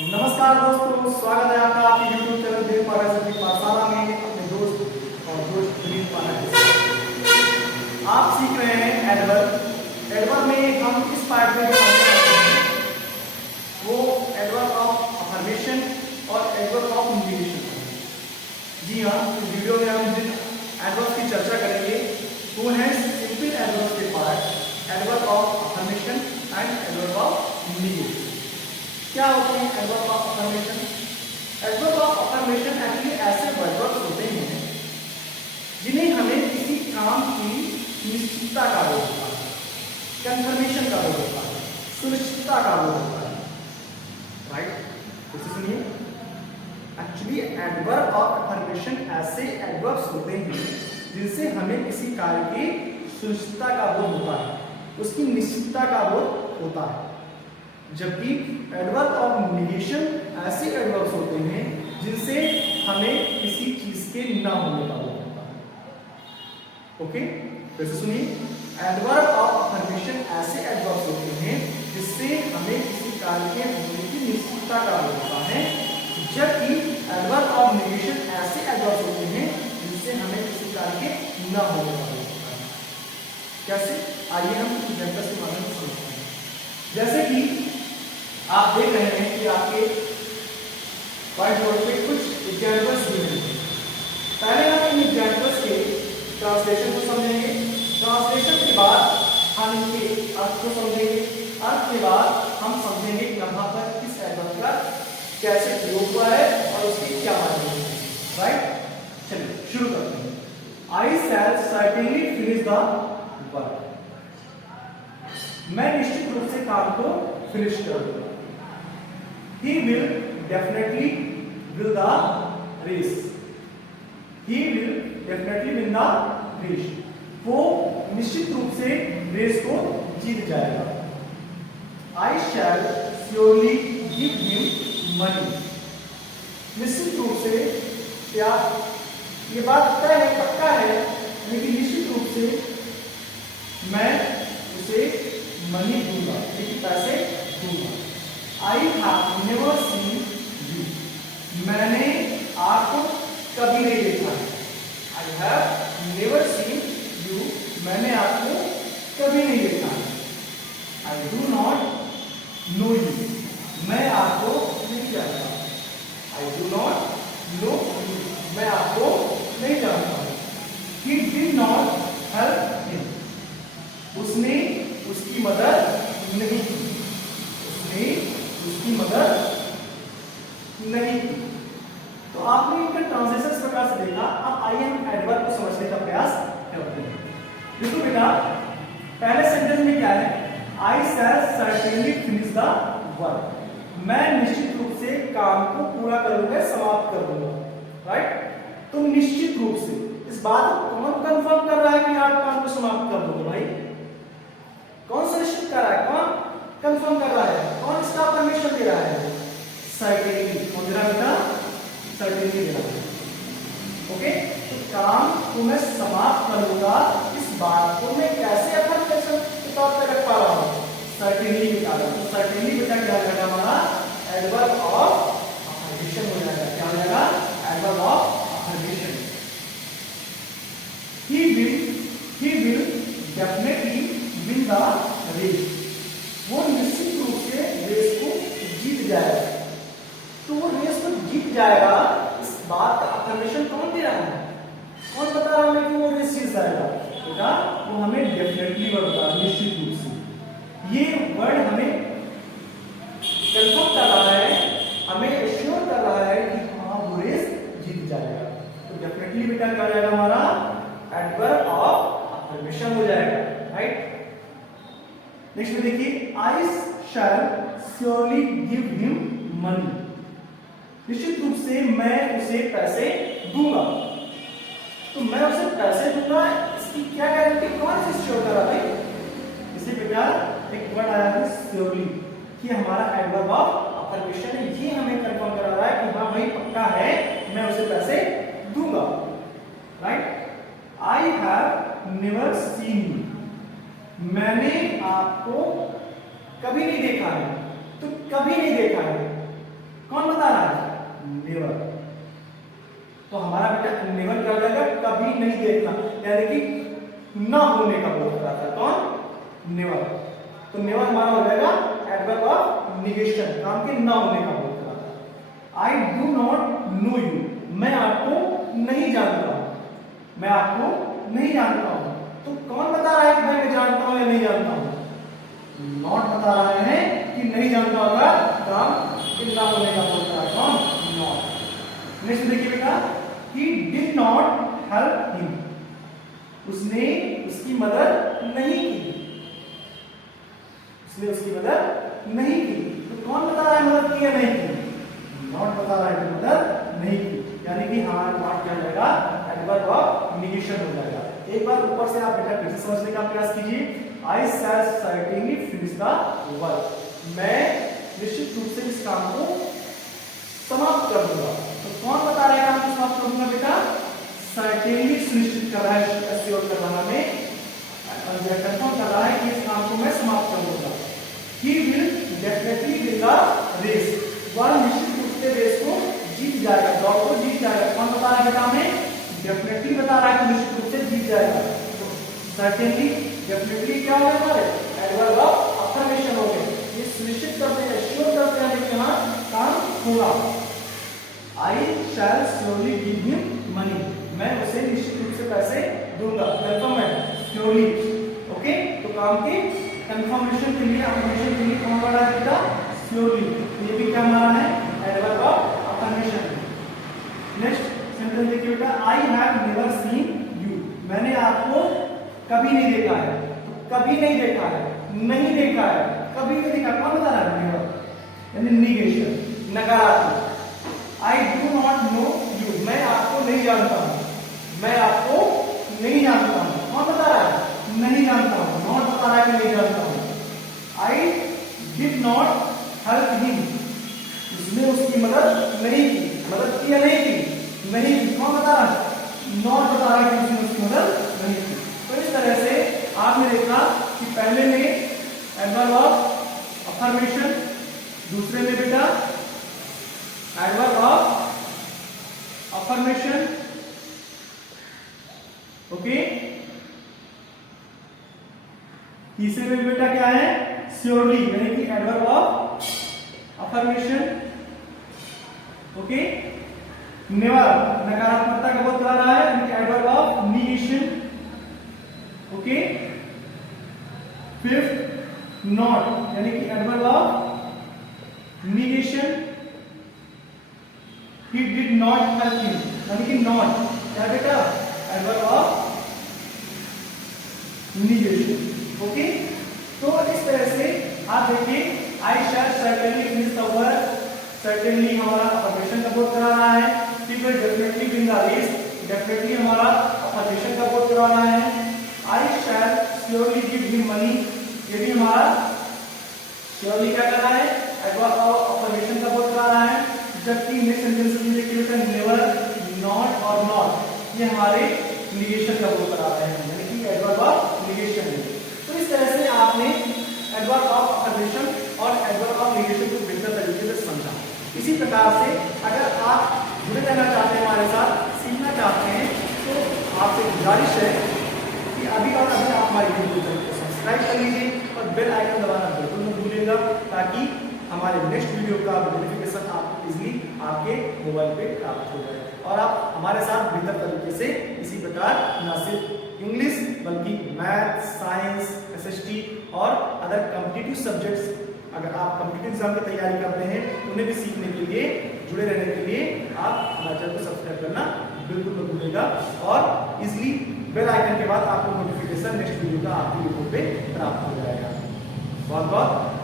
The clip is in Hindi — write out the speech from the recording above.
नमस्कार दोस्तों, स्वागत है आपका आपके YouTube चैनल देव पाठशाला पाठशाला में अपने दोस्त और दोस्त विनीत पाठक के साथ। आप सीख रहे हैं एडवर्ब। एडवर्ब में हम इस पार्ट में वो एडवर्ब ऑफ अफर्मेशन और एडवर्ब ऑफ नेगेशन। जी हाँ, इस वीडियो में हम जिन एडवर्ब की चर्चा करेंगे वो है सिंपल एडवर्ब के part, adverb of affirmation and adverb of negation. क्या होते हैं adverb of affirmation? Adverb of affirmation actually ऐसे वर्ड्स होते हैं जिन्हें हमें किसी काम की निश्चितता का बोध होता है, कंफर्मेशन का बोध होता है, सुनिश्चितता का बोध होता है। राइट? तो सुनिए, एक्चुअली एडवर्ब ऑफ अफर्मेशन ऐसे एडवर्ब्स होते हैं जिनसे हमें किसी कार्य की सुनिश्चितता का बोध होता है, उसकी निश्चितता का बोध होता है। जबकि एडवर्ब ऑफ नेगेशन ऐसे एडवर्ब्स होते हैं जिनसे हमें किसी चीज के न होने का बोध होता है। ओके, वैसे सुनिए, एडवर्ब ऑफ अफर्मेशन ऐसे एडवर्ब्स होते हैं जिससे हमें किसी कार्य के होने की निश्चितता का बोध होता है, जबकि एडवर्ब ऑफ नेगेशन ऐसे एडवर्ब्स होते हैं जिनसे हमें किसी कार्य के न होने का बोध होता है। कैसे? आइए हम कुछ एग्जांपल के माध्यम से समझते हैं। जैसे कि आप देख रहे हैं कि आपके व्हाइट बोर्ड पे कुछ एग्जांपल्स दिए हैं। पहले हम इन एग्जांपल्स के ट्रांसलेशन को समझेंगे, ट्रांसलेशन के बाद हम इनके अर्थ को समझेंगे, अर्थ के बाद हम समझेंगे यहाँ पर किस एडवर्ब का कैसे प्रयोग हुआ है और उसकी क्या मायने हैं। राइट? चलिए शुरू करते हैं। आई shall certainly finish the work. मैं निश्चित रूप से काम को फिनिश कर दूंगा। He will definitely win the race. He will definitely win the race. वो निश्चित रूप से रेस को जीत जाएगा। I shall surely give him money. निश्चित रूप से क्या ये बात तय है, पक्का है, लेकिन निश्चित रूप से मैं उसे मनी दूंगा, लेकिन पैसे दूंगा। I have never seen you. मैंने आपको कभी नहीं देखा। I have never seen you. मैंने आपको कभी नहीं देखा। I do not know you. मैं आपको नहीं जानता। I do not know you. मैं आपको नहीं जानता। He did not help him. उसने उसकी मदद नहीं की। उसने उसकी मदद नहीं की। तो आपने इनका ट्रांसलेशन इस प्रकार से देखा। अब आइए हम एडवर्ब को समझने का प्रयास करते हैं। देखो बेटा, पहले सेंटेंस में क्या है? आई shall certainly finish the work. मैं निश्चित रूप से काम को पूरा करूंगा, समाप्त कर दूंगा। राइट? तो निश्चित रूप से इस बात को कौन कंफर्म कर रहा है कि आप काम को समाप्त कर दोगे? भाई कौन सुनिश्चित कर रहा है? कौन कंफर्म कर रहा है? कौन इसका परमिशन दे रहा है? सर्टेनली। कौन दे रहा है बेटा? सर्टेनली दे रहा है। ओके, तो काम को मैं समाप्त करूंगा, इस बात को मैं कैसे अफर्मेशन के तौर पर रख पा रहा हूं? सर्टेनली बता रहा हूं। सर्टेनली बेटा क्या हो जाएगा हमारा? एडवर्ब ऑफ अफर्मेशन हो जाएगा। क्या हो जाएगा? Adverb of affirmation. He will definitely win the race. वो निश्चित रूप से रेस को जीत जाएगा। तो वो रेस को जीत जाएगा, इस बात का अफर्मेशन कौन दे रहा है? कौन बता रहा है कि वो रेस जीत जाएगा? बेटा वो हमें डेफिनेटली वर्ड बता रहा है, निश्चित रूप से। ये वर्ड हमें कंफर्म कर रहा है, हमें एश्योर कर रहा है कि हाँ वो रेस जीत जाएगा। तो डेफिनेटली बेटा क्या जाएगा हमारा? एडवर्ब ऑफ अफर्मेशन हो जाएगा। राइट? नेक्स्ट में देखिए, I shell surely give him money. निश्चित रूप से मैं उसे पैसे दूंगा। तो मैं उसे पैसे दूंगा, इसकी क्या गारंटी? कौन से श्योर कर रहा है? इसे बेटा एक वर्ड आया है श्योरली, कि हमारा एडवर्ब ऑफ अफर्मेशन है। ये हमें कंफर्म करा रहा है कि हाँ भाई पक्का है, मैं उसे पैसे दूंगा। Right? I have never seen you. मैंने आपको कभी नहीं देखा है। तो कभी नहीं देखा है, तो हमारा बेटा नेवर क्या हो जाएगा, कभी नहीं देखना, यानी कि ना होने का बोध कराता है। कौन, नेवर। तो नेवर हमारा हो जाएगा एडवर्ब ऑफ निगेशन, काम के ना होने का बोध कराता है। I do not know you, मैं आपको नहीं जानता हूं, मैं आपको नहीं जानता हूं। तो कौन बता रहा है कि भाई मैं जानता हूं या नहीं जानता हूं, नॉट बता रहा है कि नहीं जानता होगा, काम के ना होने का बोध करा, कौन, नॉट। नेक्स्ट देखिए बेटा, he did not help him, उसने उसकी मदद नहीं की, उसने उसकी मदद नहीं की। तो कौन बता रहा है मदद की या नहीं की, नॉट बता रहा है कि मदद नहीं की, यानी कि हमारा नॉट क्या हो जाएगा, एडवर्ब ऑफ निगेशन हो जाएगा। एक बार ऊपर से आप बेटा फिर से समझने का प्रयास कीजिए। आई shall certainly finish the work, मैं निश्चित रूप से इस काम को समाप्त कर दूंगा। तो कौन बता रहा है काम को समाप्त कर दूंगा बेटा, सर्टेनली सुनिश्चित कर रहा है, एश्योर कर रहा है, कंफर्म कर रहा है कि इस काम को मैं समाप्त कर दूंगा। He will definitely win the race, वह निश्चित रूप से रेस को जीत जाएगा, दौड़ को जीत जाएगा। कौन बता रहा है बेटा, हमें डेफिनेटली बता रहा है कि निश्चित रूप से जीत जाएगा। तो सर्टेनली डेफिनेटली क्या हो गया, एडवर्ब ऑफ अफर्मेशन हो गया, ये सुनिश्चित करते हैं, एश्योर करते हैं कि हां काम होगा। आई शैल श्योरली गिव हिम मनी, मैं उसे निश्चित रूप से पैसे दूंगा, कंफर्म है, श्योरली। ओके, तो काम के कंफर्मेशन के लिए, अफर्मेशन के लिए कौन बड़ा है बेटा, श्योरली। ये भी क्या हमारा है, adverb of affirmation. Next sentence देखिए बेटा, I have never seen you, मैंने आपको कभी नहीं देखा है। तो कभी नहीं देखा है, नहीं देखा है, कभी नहीं देखा, कौन बता रहा है, नेवर, यानी निगेशन, नकारात्मक। I do not know you, मैं आपको नहीं जानता हूं, मैं आपको नहीं जानता हूं। कौन बता रहा है, नहीं जानता हूं, नॉट बता रहा है कि नहीं जानता हूं। I did not help him, उसने उसकी मदद नहीं की, मदद की या नहीं की, नहीं की। कौन बता रहा है, नॉट बता रहा है कि उसने उसकी मदद नहीं की। तो इस तरह से आपने देखा कि पहले में एडवर्ब ऑफ अफर्मेशन, दूसरे में बेटा एडवर्ब ऑफ अफर्मेशन, ओके, तीसरे में बेटा क्या है, श्योरली, यानी कि adverb of affirmation, okay. Never नकारात्मकता का बोध करा रहा है, यानी कि adverb of negation, okay. Fifth not, यानी कि adverb of negation, he did not help him, यानी कि नॉट क्या बेटा, एडवर्ब ऑफ निगेशन, ओके। तो इस तरह से आप देखिए, I shall certainly finish the work, certainly हमारा अफर्मेशन का बोध करा रहा है, he will definitely win the race, definitely हमारा अफर्मेशन का बोध करा रहा है। आई शैल श्योरली गिव हिम मनी, ये भी हमारा श्योरली क्या कर रहा है, एडवर्ब ऑफ अफर्मेशन का बोध करा रहा है। जबकि नेक्स्ट सेंटेंस में देखिए बेटा, नेवर, नॉट और नॉट, ये हमारे निगेशन का बोध करा रहे हैं, यानी कि एडवर्ब ऑफ निगेशन है। तो इस तरह से आपने एडवर्ब ऑफ अफर्मेशन और एडवर्ब ऑफ निगेशन को बेहतर तरीके से समझा। इसी प्रकार से अगर आप जुड़े रहना चाहते हैं, हमारे साथ सीखना चाहते हैं, तो आपसे गुजारिश है कि अभी और अभी आप हमारे यूट्यूब चैनल को सब्सक्राइब कर लीजिए और बेल आइकन दबाना बिल्कुल मत भूलिएगा, ताकि हमारे नेक्स्ट वीडियो का नोटिफिकेशन आपको इजीली आपके मोबाइल पे प्राप्त हो जाए और आप हमारे साथ बेहतर तरीके से इसी प्रकार न सिर्फ इंग्लिश बल्कि मैथ, साइंस, एसएसटी और अदर कॉम्पिटिटिव सब्जेक्ट्स, अगर आप कॉम्पिटिटिव एग्जाम की तैयारी करते हैं उन्हें भी सीखने के लिए, जुड़े रहने के लिए आप हमारे चैनल को सब्सक्राइब करना बिल्कुल मत भूलिएगा और इजीली बेल आइकन के बाद आपको नोटिफिकेशन नेक्स्ट वीडियो का आपके यूट्यूब पे प्राप्त हो जाएगा। बहुत बहुत